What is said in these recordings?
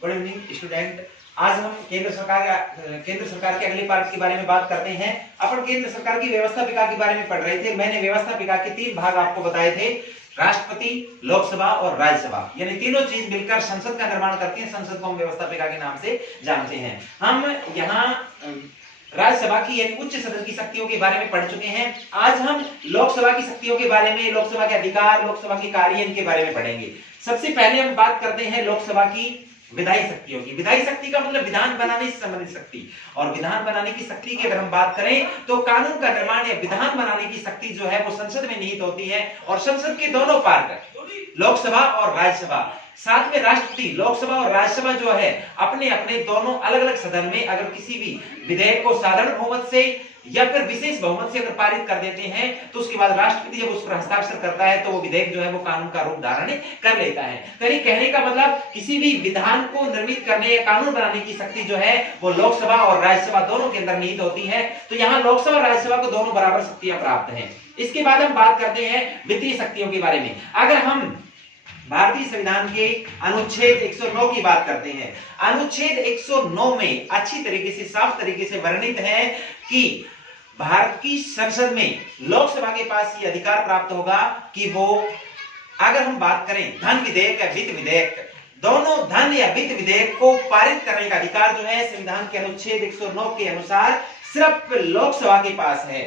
Good evening student. आज हम केंद्र सरकार के अगले पार्ट के बारे में बात करते हैं। अपन केंद्र सरकार की व्यवस्थापिका के बारे में पढ़ रहे थे। मैंने व्यवस्थापिका के 3 भाग आपको बताए थे, राष्ट्रपति, लोकसभा और राज्यसभा। यानी तीनों चीज मिलकर संसद का निर्माण करती है। संसद को हम व्यवस्थापिका के नाम से जानते हैं। हम यहाँ राज्यसभा की यानी उच्च सदन की शक्तियों के बारे में पढ़ चुके हैं। आज हम लोकसभा की शक्तियों के बारे में, लोकसभा के अधिकार, लोकसभा के कार्य, इनके बारे में पढ़ेंगे। सबसे पहले हम बात करते हैं लोकसभा की विधायी शक्तियों की। विधायी शक्ति का मतलब विधान बनाने से संबंधित शक्ति। और विधान बनाने की शक्ति की अगर हम बात करें तो कानून का निर्माण या विधान बनाने की शक्ति जो है वो संसद में निहित होती है। और संसद के दोनों पार्ट, लोकसभा और राज्यसभा, साथ में राष्ट्रपति, लोकसभा और राज्यसभा जो है अपने अपने दोनों अलग अलग सदन में अगर किसी भी विधेयक को साधारण बहुमत से या फिर विशेष बहुमत से अगर पारित कर देते हैं तो उसके बाद राष्ट्रपति जब उस पर हस्ताक्षर करता है तो वो विधेयक जो है वो कानून का रूप धारण कर लेता है। तो ये कहने का मतलब किसी भी विधान को निर्मित करने या कानून बनाने की शक्ति जो है वो लोकसभा और राज्यसभा दोनों के अंदर निहित होती है। तो यहाँ लोकसभा और राज्यसभा को दोनों बराबर शक्तियां प्राप्त हैं। इसके बाद हम बात करते हैं वित्तीय शक्तियों के बारे में। अगर हम भारतीय संविधान के अनुच्छेद 109 की बात करते हैं, अनुच्छेद 109 में अच्छी तरीके से, साफ तरीके से वर्णित है कि भारत की संसद में लोकसभा के पास ये अधिकार प्राप्त होगा कि वो, अगर हम बात करें धन विधेयक या वित्त विधेयक, दोनों धन या वित्त विधेयक को पारित करने का अधिकार जो है संविधान के अनुच्छेद 109 के अनुसार सिर्फ लोकसभा के पास है।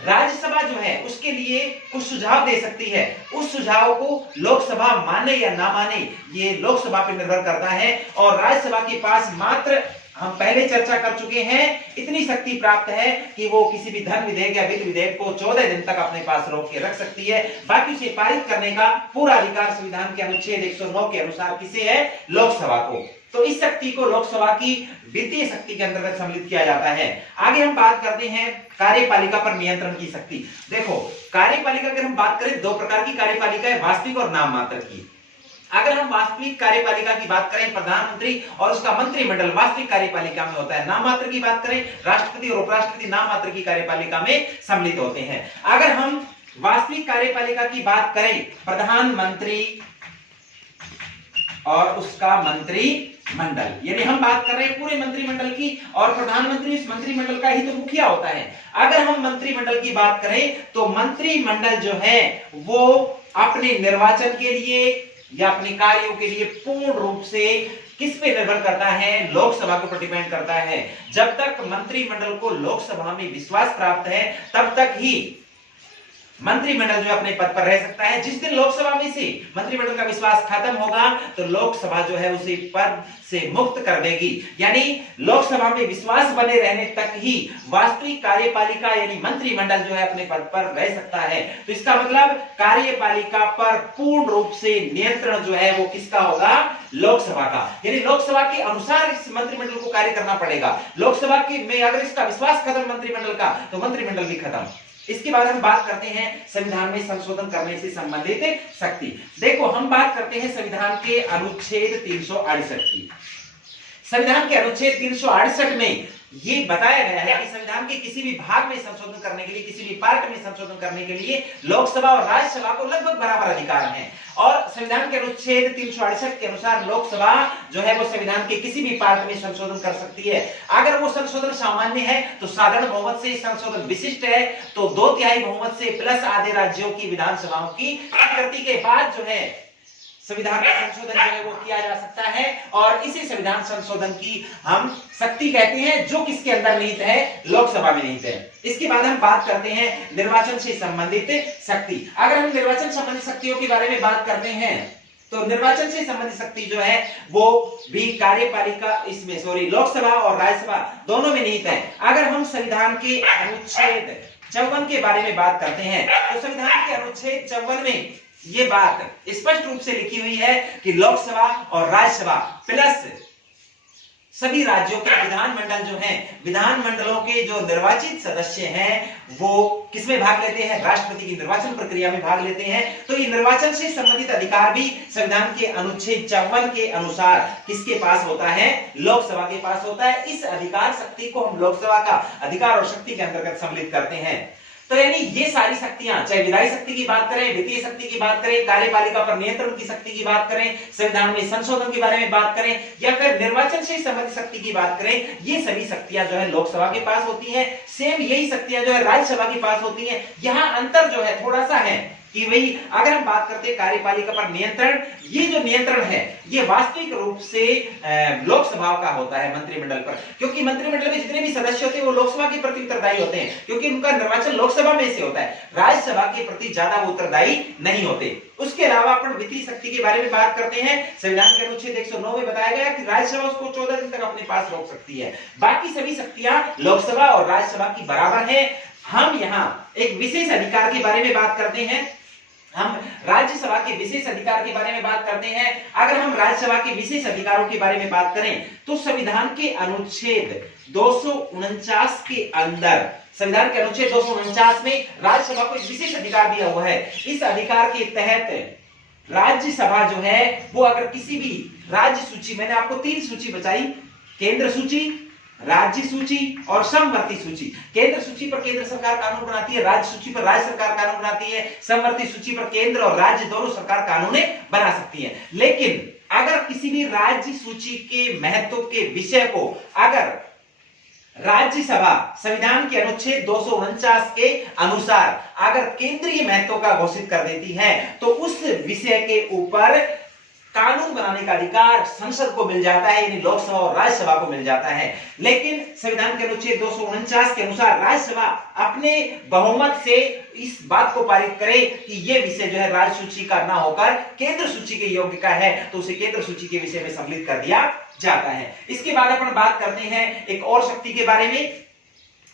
राज्यसभा जो है उसके लिए कुछ सुझाव दे सकती है। उस सुझाव को लोकसभा माने या ना माने ये लोकसभा पर निर्भर करता है। और राज्यसभा के पास मात्र, हम पहले चर्चा कर चुके हैं, इतनी शक्ति प्राप्त है कि वो किसी भी धन विधेयक या वित्त विधेयक को 14 दिन तक अपने पास रोक के रख सकती है। बाकी उसे पारित करने का पूरा अधिकार संविधान के अनुच्छेद 109 के अनुसार किसे है? लोकसभा को। तो इस शक्ति को लोकसभा की वित्तीय शक्ति के अंतर्गत सम्मिलित किया जाता है। आगे हम बात करते हैं कार्यपालिका पर नियंत्रण की शक्ति। देखो, कार्यपालिका अगर हम बात करें, 2 प्रकार की कार्यपालिका है, वास्तविक और नाम मात्र की। अगर हम वास्तविक कार्यपालिका की बात करें, प्रधानमंत्री और उसका मंत्रिमंडल वास्तविक कार्यपालिका में होता है। नाम मात्र की बात करें, राष्ट्रपति और उपराष्ट्रपति नाम मात्र की कार्यपालिका में सम्मिलित होते हैं। अगर हम वास्तविक कार्यपालिका की बात करें, प्रधानमंत्री और उसका मंत्रिमंडल, यानी हम बात कर रहे हैं पूरे मंत्रिमंडल की, और प्रधानमंत्री इस मंत्रिमंडल का ही तो मुखिया होता है। अगर हम मंत्रिमंडल की बात करें तो मंत्रिमंडल जो है वो अपने निर्वाचन के लिए या अपने कार्यों के लिए पूर्ण रूप से किस पे निर्भर करता है? लोकसभा को डिपेंड करता है। जब तक मंत्रिमंडल को लोकसभा में विश्वास प्राप्त है तब तक ही मंत्रिमंडल जो अपने पद पर रह सकता है। जिस दिन लोकसभा में से मंत्रिमंडल का विश्वास खत्म होगा तो लोकसभा जो है उसे पद से मुक्त कर देगी। यानी लोकसभा में विश्वास बने रहने तक ही वास्तविक कार्यपालिका यानी मंत्रिमंडल जो है अपने पद पर रह सकता है। तो इसका मतलब कार्यपालिका पर पूर्ण रूप से नियंत्रण जो है वो किसका होगा? लोकसभा का। यानी लोकसभा के अनुसार इस मंत्रिमंडल को कार्य करना पड़ेगा। लोकसभा के में अगर इसका विश्वास खत्म मंत्रिमंडल का तो मंत्रिमंडल भी खत्म। इसके बाद हम बात करते हैं संविधान में संशोधन करने से संबंधित शक्ति। देखो, हम बात करते हैं संविधान के अनुच्छेद 368 की। संविधान के अनुच्छेद 368 में ये बताया गया है कि संविधान के किसी भी भाग में संशोधन करने के लिए, किसी भी पार्ट में संशोधन करने के लिए लोकसभा और राज्यसभा को लगभग बराबर अधिकार हैं। और संविधान के अनुच्छेद 368 के अनुसार लोकसभा जो है वो संविधान के किसी भी पार्ट में संशोधन कर सकती है। अगर वो संशोधन सामान्य है तो साधारण बहुमत से, संशोधन विशिष्ट है तो 2/3 बहुमत से प्लस आधे राज्यों की विधानसभाओं की स्वीकृति के बाद जो है संविधान का संशोधन जो है वो किया जा सकता है। और इसी संविधान संशोधन की हम शक्ति कहते हैं जो किसके अंदर निहित है? लोकसभा में निहित है। इसके बाद हम बात करते हैं निर्वाचन से संबंधित शक्ति। अगर हम निर्वाचन संबंधित शक्तियों के बारे में बात करते हैं तो निर्वाचन से संबंधित शक्ति जो है वो भी कार्यपालिका इसमें लोकसभा और राज्यसभा दोनों में निहित है। अगर हम संविधान के अनुच्छेद 54 के बारे में बात करते हैं तो संविधान के अनुच्छेद 54 में ये बात स्पष्ट रूप से लिखी हुई है कि लोकसभा और राज्यसभा प्लस सभी राज्यों के विधानमंडल जो हैं, विधानमंडलों के जो निर्वाचित सदस्य हैं वो किसमें भाग लेते हैं? राष्ट्रपति की निर्वाचन प्रक्रिया में भाग लेते हैं। तो ये निर्वाचन से संबंधित अधिकार भी संविधान के अनुच्छेद 54 के अनुसार किसके पास होता है? लोकसभा के पास होता है। इस अधिकार शक्ति को हम लोकसभा का अधिकार और शक्ति के अंतर्गत सम्मिलित करते हैं। तो यानी ये सारी शक्तियां, चाहे विधायी शक्ति की बात करें, वित्तीय शक्ति की बात करें, कार्यपालिका पर नियंत्रण की शक्ति की बात करें, संविधान में संशोधन के बारे में बात करें, या फिर निर्वाचन से संबंधित शक्ति की बात करें, ये सभी शक्तियां जो है लोकसभा के पास होती हैं। सेम यही शक्तियां जो है राज्यसभा के पास होती हैं। यहां अंतर जो है थोड़ा सा है कि वही अगर हम बात करते हैं कार्यपालिका पर नियंत्रण, ये जो नियंत्रण है ये वास्तविक रूप से लोकसभा का होता है मंत्रिमंडल पर, क्योंकि मंत्रिमंडल में जितने भी सदस्य होते हैं वो लोकसभा के प्रति उत्तरदायी होते हैं, क्योंकि उनका निर्वाचन लोकसभा में से होता है। राज्यसभा के प्रति ज्यादा वो उत्तरदायी नहीं होते। उसके अलावा अपन वित्तीय शक्ति के बारे में बात करते हैं। संविधान के अनुच्छेद 109 में बताया गया कि राज्यसभा उसको 14 दिन तक अपने पास रोक सकती है। बाकी सभी शक्तियां लोकसभा और राज्यसभा की बराबर है। हम यहाँ एक विशेष अधिकार के बारे में बात करते हैं। हम राज्यसभा के विशेष अधिकार के बारे में बात करते हैं। अगर हम राज्यसभा के विशेष अधिकारों के बारे में बात करें तो संविधान के अनुच्छेद 249 के अंदर, संविधान के अनुच्छेद 249 में राज्यसभा को एक विशेष अधिकार दिया हुआ है। इस अधिकार के तहत राज्यसभा जो है वो अगर किसी भी राज्य सूची, मैंने आपको 3 सूची बताई, केंद्र सूची, राज्य सूची और समवर्ती सूची। केंद्र सूची पर केंद्र सरकार कानून बनाती है, राज्य सूची पर राज्य सरकार कानून बनाती है, समवर्ती सूची पर केंद्र और राज्य दोनों सरकार कानून बना सकती है। लेकिन अगर किसी भी राज्य सूची के महत्व के विषय को अगर राज्यसभा संविधान के अनुच्छेद 249 के अनुसार अगर केंद्रीय महत्व का घोषित कर देती है तो उस विषय के ऊपर कानून बनाने का अधिकार संसद को मिल जाता है, यानी लोकसभा और राज्यसभा को मिल जाता है। लेकिन संविधान के अनुच्छेद 249 के अनुसार राज्यसभा अपने बहुमत से इस बात को पारित करे कि यह विषय जो है राज्य सूची का ना होकर केंद्र सूची के योग्य का है, तो उसे केंद्र सूची के विषय में सम्मिलित कर दिया जाता है। इसके बाद अपन बात करते हैं एक और शक्ति के बारे में,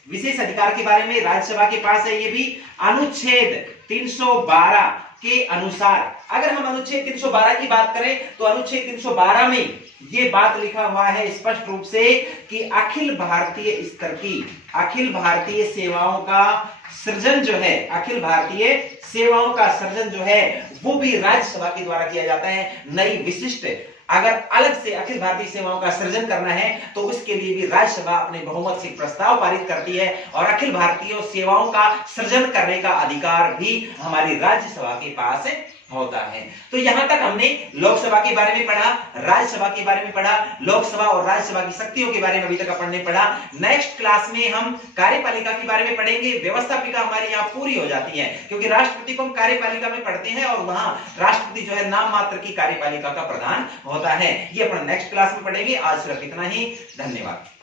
विशेष अधिकार के बारे में। राज्यसभा के पास है ये भी अनुच्छेद 312 के अनुसार। अगर हम अनुच्छेद 312 की बात करें तो अनुच्छेद 312 में यह बात लिखा हुआ है स्पष्ट रूप से कि अखिल भारतीय स्तर की, अखिल भारतीय सेवाओं का सृजन जो है, अखिल भारतीय सेवाओं का सृजन जो है वो भी राज्यसभा के द्वारा किया जाता है। नई विशिष्ट अगर अलग से अखिल भारतीय सेवाओं का सृजन करना है तो उसके लिए भी राज्यसभा अपने बहुमत से प्रस्ताव पारित करती है और अखिल भारतीय सेवाओं का सृजन करने का अधिकार भी हमारी राज्यसभा के पास होता है। तो यहां तक हमने लोकसभा के बारे में पढ़ा, राज्यसभा के बारे में पढ़ा, लोकसभा और राज्यसभा की शक्तियों के बारे में अभी तक अपन ने पढ़ा। नेक्स्ट क्लास में हम कार्यपालिका के बारे में पढ़ेंगे। व्यवस्थापिका हमारी यहाँ पूरी हो जाती है, क्योंकि राष्ट्रपति को हम कार्यपालिका में पढ़ते हैं और वहां राष्ट्रपति जो है नाम मात्र की कार्यपालिका का प्रधान होता है। ये अपन नेक्स्ट क्लास में पढ़ेंगे। आज सिर्फ इतना ही, धन्यवाद।